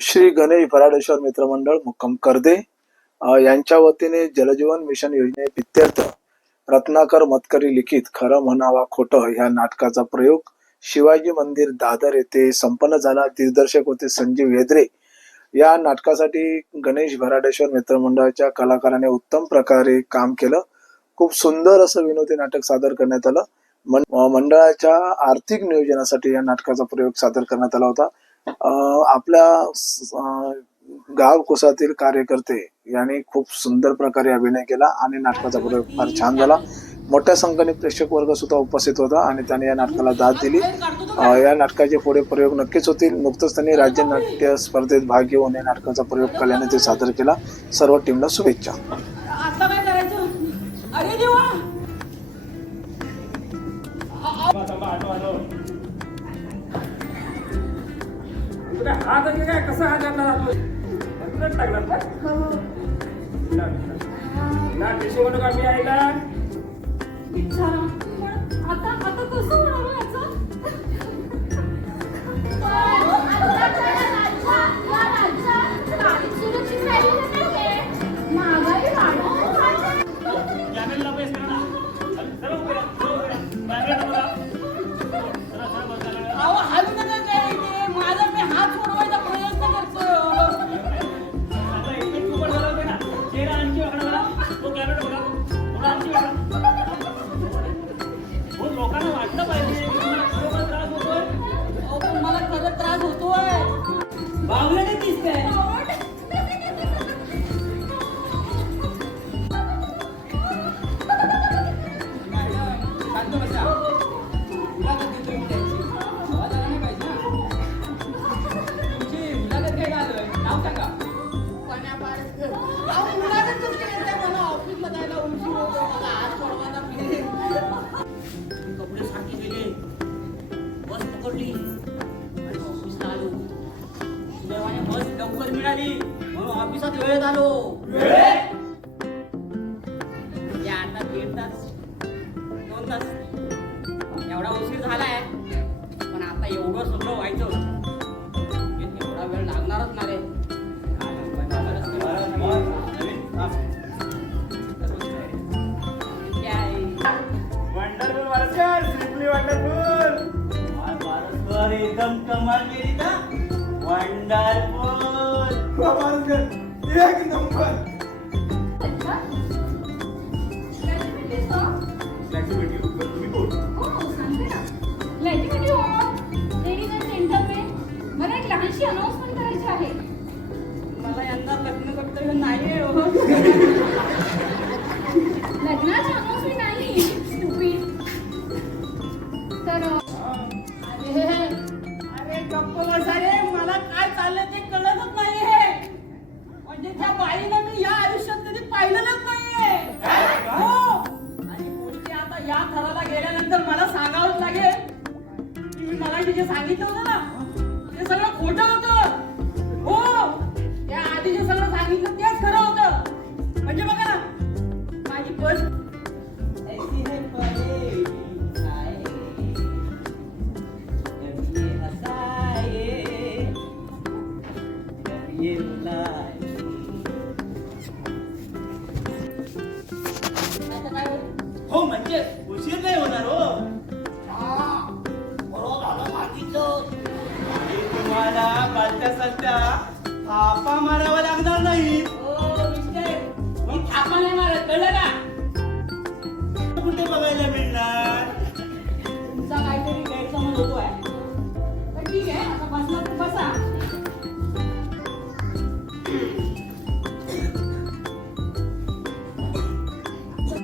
श्री गणेश भराडेश्वर मित्रमंडळ मुक्कम कर्दे. यांच्या वतीने जलजीवन मिशन योजनेप्रित्यर्थ रत्नाकर मतकरी लिखित खरं म्हणावा खोटं ह्या नाटकाचा प्रयोग. शिवाजी मंदिर दादर येथे संपन्न झाला. दिग्दर्शक होते संजीव हेद्रे. या नाटकासाठी गणेश भराडेश्वर मित्रमंडळाच्या कलाकाराने उत्तम प्रकारे काम केलं. खूप सुंदर असं विनोदी नाटक सादर करण्यात आलं. मंडळाच्या आर्थिक नियोजनासाठी या नाटकाचा प्रयोग सादर करण्यात आला होता. आपल्या गाव कुसातील कार्यकर्ते यांनी खूप सुंदर प्रकारे अभिनय केला आणि नाटकाचा प्रयोग फार छान झाला. मोठ्या संख्येने प्रेक्षक वर्ग सुद्धा उपस्थित होता आणि त्याने या नाटकाला दाद दिली. या नाटकाचे पुढे प्रयोग नक्कीच होतील. नुकतंच त्यांनी राज्य नाट्य स्पर्धेत भाग घेऊन या नाटकाचा प्रयोग कल्याने ते सादर केला. सर्व टीमला शुभेच्छा. आता काय करायचं? अरे तुला हात काय कसा हात घातला जातो ना? म्हणू का मी बिचारा पण आता आता कसं हो याचं? महागाई बस आणि ऑफिसला आलो सुदैवाने बस लवकर मिळाली म्हणून ऑफिसात वेळेत आलो या आता दीड तास दोन तास एवढा उशीर झालाय पण आता एवढं सगळं व्हायचं एवढा वेळ लागणारच ना रे. एकदम कमाल केली का वंडरफुल वारसकर एक नंबर तुम्ही कोण मला एक लहानशी अनाउन्समेंट करायची आहे मला यंदा लग्न कर्तव्य नाही लग्नाची अनाउन्समेंट जे सांगितलं होतं ना ते सगळं खोटं होतं. हो त्या आधी जे सगळं सांगितलं तेच खरं होतं. म्हणजे बघा ना माझी बस ऐसी है? हो म्हणजे उशीर नाही होणार हा, तुम्हाला चालत्या चालत्या आपा मारावा लागणार नाही. हो मिस्टर. मग थापा मारत कळलं का?